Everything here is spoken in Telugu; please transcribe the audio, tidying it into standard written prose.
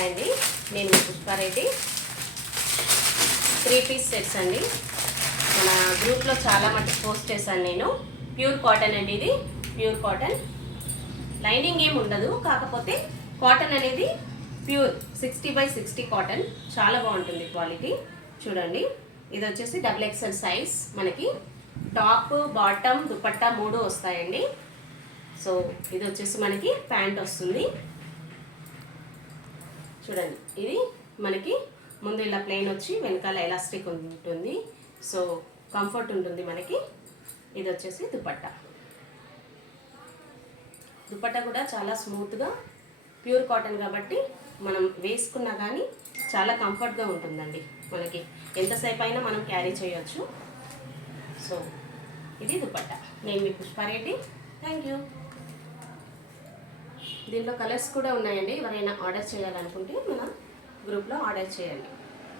హాయ్ అండి, నేను మీ పుష్పారెడ్డి. 3 పీస్ సెట్స్ అండి. మన గ్రూప్లో చాలా మటుకు పోస్ట్ చేశాను నేను. ప్యూర్ కాటన్ అండి, ఇది ప్యూర్ కాటన్. లైనింగ్ ఏమి ఉండదు, కాకపోతే కాటన్ అనేది ప్యూర్ 60/60 కాటన్. చాలా బాగుంటుంది క్వాలిటీ. చూడండి, ఇది వచ్చేసి XXL సైజ్. మనకి టాప్ బాటమ్ దుపట్టా 3 వస్తాయండి. సో ఇది వచ్చేసి మనకి ప్యాంట్ వస్తుంది. చూడండి, ఇది మనకి ముందు ఇలా ప్లెయిన్ వచ్చి వెనకాల ఎలాస్టిక్ ఉంటుంది. సో కంఫర్ట్ ఉంటుంది మనకి. ఇది వచ్చేసి దుపట్టా. దుపట్టా కూడా చాలా స్మూత్గా ప్యూర్ కాటన్ కాబట్టి మనం వేసుకున్నా కానీ చాలా కంఫర్ట్గా ఉంటుందండి. మనకి ఎంతసేపు అయినా మనం క్యారీ చేయొచ్చు. సో ఇది దుపట్టా. నేను మీ పుష్పారెడ్డి. Thank you. దీంట్లో కలర్స్ కూడా ఉన్నాయండి. ఎవరైనా ఆర్డర్ చేయాలనుకుంటే మన గ్రూప్లో ఆర్డర్ చేయండి.